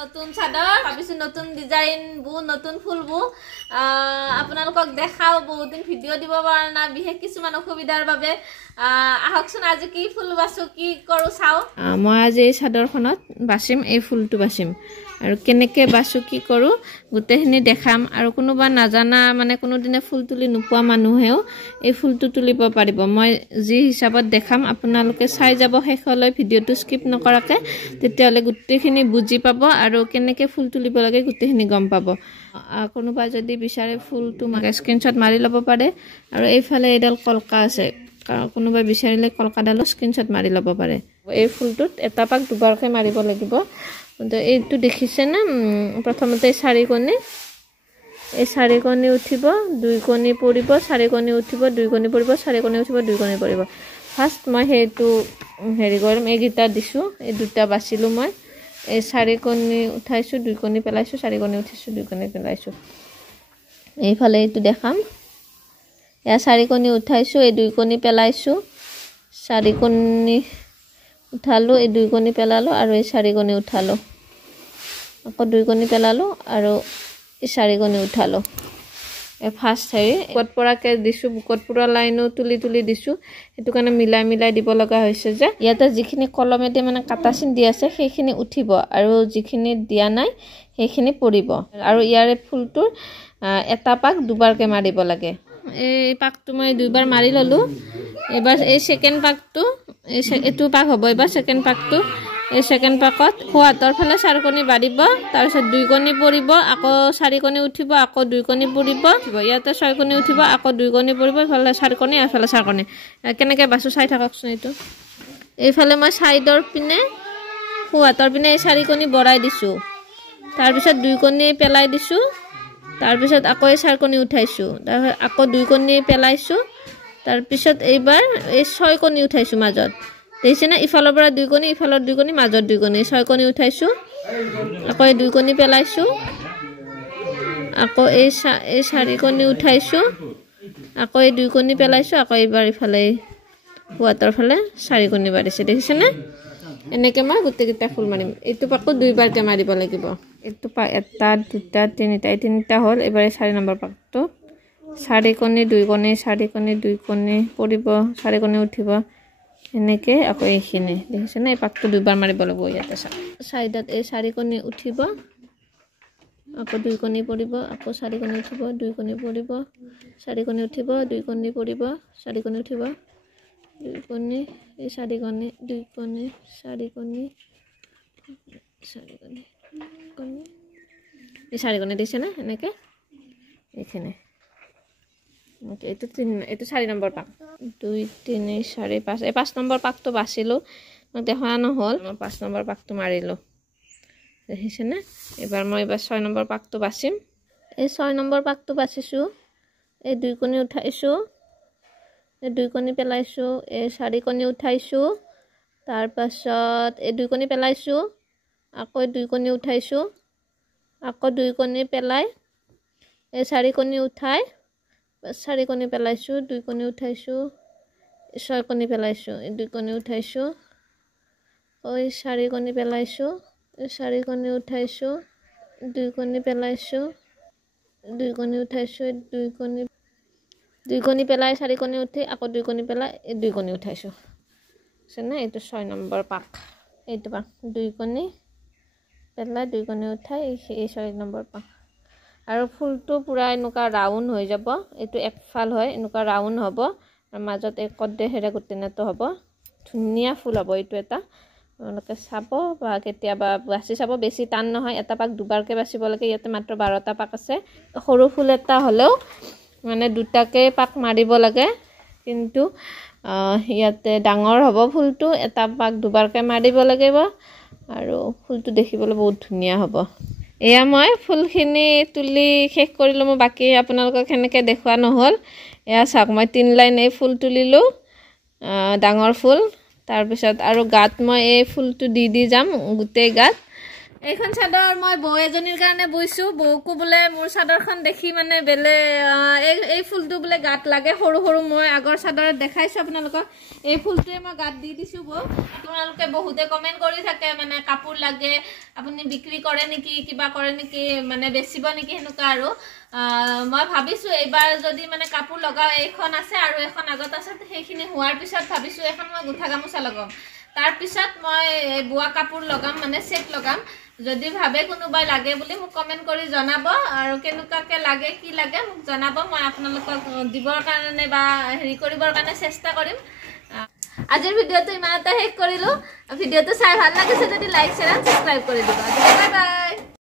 নতুন চাদৰ ভাবিছো নতুন ডিজাইন বু নতুন ফুল বু আপোনালোকক দেখাও বহুত দিন ভিডিও দিব পৰা না বিশেষ কিছুমান অসুবিধাৰ বাবে আহকচোন আজি কি ফুল বাছো কি কৰো চাও মই আজি এই চাদৰখনত বাছিম এই ফুলটো বাছিম আৰু কেনেকে বাছো কি কৰো গুটেখিনি দেখাম আৰু কোনোবা নাজানা মানে কোনো দিনে ফুল তুলি নোপোৱা মানুহেও এই ফুলটো তুলিব পাৰিব মই যি হিচাপত দেখাম আপোনালোকে চাই যাব শেষলৈ ভিডিওটো স্কিপ নকৰাকে তেতিয়ালে গুটেখিনি বুজি পাব আৰু কেনেকে ফুল তুলিব লাগে গুটেখিনি গম পাব কোনোবা যদি বিচাৰে ফুলটো মাকে স্ক্ৰিনশ্বট মাৰি ল'ব পাৰে আৰু এইফালে এডাল কলকা আছে কোনোবা বিচাৰিলে কলকাডালো স্ক্ৰিনশ্বট মাৰি ল'ব পাৰে এই ফুলটোত এটা পাক দুবাৰকৈ মাৰিব লাগিব কিন্তু এইটো দেখিছে না প্ৰথমতে চাৰি কোণে এই চাৰি কোণে উঠিব দুই কোণে পৰিব চাৰি কোণে উঠিব দুই কোণে পৰিব চাৰি কোণে উঠিব দুই কোণে পৰিব ফাৰ্স্ট মই হেতু হেৰি কৰিম এই গিটা দিছো এই দুটা বাছিলো মই এই চাৰি কোণে উঠাইছো দুই কোণে পেলাইছো চাৰি কোণে উঠিছো দুই কোণে পেলাইছো এইফালে এইটো দেখাম या सारी कोनी उठाइছো এই দুই কোণি পেলাইছো চাৰি কোণি উঠালো এই দুই কোণি পেলালো আৰু এই চাৰি কোণি উঠালো আকৌ দুই কোণি পেলালো আৰু এই চাৰি কোণি উঠালো এই ফাৰ্স্ট হেৰি বুকত পৰাকে দিছো বুকত পুৰা লাইনো তুলি তুলি দিছো হেতু কাৰণে মিলাই মিলাই দিব লগা হৈছে যে ইয়াতে যিখিনি কলমেদি মানে কাটা চিন দি আছে সেইখিনি উঠিব আৰু যিখিনি দিয়া নাই সেইখিনি পৰিব আৰু ইয়াৰে ফুলটোৰ এটা পাক দুবাৰকে মাৰিব লাগে এই পাকটো মই দুইবাৰ মাৰি ললো এবাৰ এই সেকেন্ড পাকটো এটো পাক হ'ব এবাৰ সেকেন্ড পাকটো এই সেকেন্ড পাকত খোৱাতৰ ফালে চাৰিকণি বাঢ়িব তাৰ পিছত দুই কণি পৰিব আকৌ চাৰিকণি উঠিব আকৌ দুই কণি পৰিব ইয়াতে ছয় কণি উঠিব আকৌ দুই কণি পৰিব ফালে চাৰিকণি আৰু ফালে চাৰিকণি কেনেকৈ বাছু চাই থাককচোন এইটো এইফালে মই সাইডৰ পিনে খোৱাতৰ পিনে এই চাৰিকণি বঢ়াই দিছো তাৰ পিছত দুই কণি পেলাই দিছো তাৰ পিছত আকৌ এই চাৰিকণি উঠাইছো তাৰ আকৌ দুই কণি পেলাইছো তাৰ পিছত এইবাৰ এই ছয় কণি উঠাইছো মাজত দেখিছে না ইফালৰ পৰা দুই কণি ইফালৰ দুই কণি মাজত দুই কণি ছয় কণি উঠাইছো আকৌ এই দুই কণি পেলাইছো আকৌ এই চাৰি কণি উঠাইছো আকৌ এই দুই কণি পেলাইছো আকৌ এইবাৰ ইফালে হোৱাতৰ ফালে চাৰি কণি বাঢ়িছে দেখিছে না এনেকে মই গুটেকিটা ফুল মাৰিম এইটো পাকো দুইবাৰকে মাৰিব লাগিব এইটো পা এটা দুটা তিনিটা হল এবাৰে 4 নম্বৰ পাকটো চাৰি কোণে দুই কোণে চাৰি কোণে দুই কোণে পৰিব চাৰি কোণে উঠিব এনেকে আকৌ এইখিনি দেখিছে না এই পাকটো দুইবাৰ মাৰিব লাগিব ইয়াতে সাইডত এই চাৰি কোণে উঠিব আকৌ দুই কোণে পৰিব আকৌ চাৰি কোণে উঠিব দুই কোণে পৰিব চাৰি কোণে উঠিব দুই কোণে পৰিব চাৰি কোণে উঠিব দুই কোণে এই চাৰি কোণে দুই কোণে চাৰি কোণে কোণে এই চাৰি কোণে দিছে না এনেকে এইখানে ওকে এইটো 4 নম্বৰ পাক 2 3 4 5 এই 5 নম্বৰ পাকটো বাছিলো মই দেখা নহল মই 5 নম্বৰ পাকটো মাৰিলো দেখিছে না এবাৰ মই 6 নম্বৰ পাকটো বাছিম এই 6 নম্বৰ পাকটো বাছিছো এই দুই কোণি উঠাইছো এই দুই কোণি পেলাইছো এই চাৰি কোণি উঠাইছো তাৰ পাছত এই দুই কোণি পেলাইছো আকৌ দুই কোণি উঠাইছো আকৌ দুই কোণি পেলাই এই চাৰি কোণি উঠাই চাৰি কোণি পেলাইছো দুই কোণি উঠাইছো ছয় কোণি পেলাইছো এই দুই কোণি উঠাইছো ওই চাৰি কোণি পেলাইছো এই চাৰি কোণি উঠাইছো দুই কোণি পেলাইছো দুই কোণি উঠাইছো দুই কোণি পেলাই চাৰি কোণি উঠি আকৌ দুই কোণি পেলাই এই দুই কোণি উঠাইছো সেনে এইটো 6 নম্বৰ পাক এইটো পাক দুই কোণি পেলাই দুই কোণি উঠাই এই 6 নম্বৰ পাক আৰু ফুলটো পুৰা এনেকা ৰাউন্ড হৈ যাব এটো একফাল হয় এনেকা ৰাউন্ড হ'ব আৰু মাজত এক কডে হেৰা গুটেনাটো হ'ব ধুনিয়া ফুল হ'ব এটো এটা আপোনালোকে চাব বা কেতিয়াবা বাছি চাব বেছি টান নহয় এটা পাক দুবাৰকে বাছিব লাগে ইয়াতে মাত্ৰ 12টা পাক আছে সৰু ফুল এটা হলেও মানে দুটাকে পাক মাৰিব লাগে কিন্তু ইয়াতে ডাঙৰ হ'ব ফুলটো এটা পাক দুবাৰকে মাৰিব লাগিব আৰু ফুলটো দেখিবলৈ বহুত ধুনিয়া হ'ব এয়া মই ফুলখিনি তুলি শেষ কৰিলো মই বাকি আপোনালোকক কেনেকৈ দেখুৱা নহল এয়া চাওক মই 3 লাইন এই ফুল তুলিলো ডাঙৰ ফুল তাৰ পিছত আৰু গাত মই এই ফুলটো দি যাম গুটে গাত এইখন চাদৰ মই বৌ এজনীৰ কাৰণে বৈছো বৌকো বোলে মোৰ চাদৰখন দেখি মানে বেলে এই ফুলটো বোলে গাত লাগে সৰু সৰু মই আগৰ চাদৰত দেখাইছো আপোনালোকক এই ফুলটোৱে মই গাত দি দিছো বৌ আপোনালোকে বহুতে কমেন্ট কৰি থাকে মানে কাপোৰ লাগে আপুনি বিক্ৰী কৰে নেকি কিবা কৰে নেকি মানে বেচিব নেকি হেনুকা আৰু মই ভাবিছো এইবাৰ যদি মানে কাপোৰ লগাও এইখন আছে আৰু এখন আগত আছে সেইখিনি হোৱাৰ পিছত ভাবিছো এখন মই গুঠা গামোচা লগাম তাৰ পিছত মই বুৱা কাপোৰ লগাম মানে সেট লগাম যদি ভাবে কোনোবাই লাগে বুলি মোক কমেন্ট কৰি জনাব আৰু কেনেকুৱাকে লাগে কি লাগে মোক জনাব মই আপোনালোকক দিবৰ কাৰণে বা হেৰি কৰিবৰ কাৰণে চেষ্টা কৰিম আজিৰ ভিডিওটো ইমানতে শেষ কৰিলো ভিডিওটো চাই ভাল লাগিছে যদি লাইক শেয়াৰ আৰু সাবস্ক্ৰাইব কৰি দিবা বাই বাই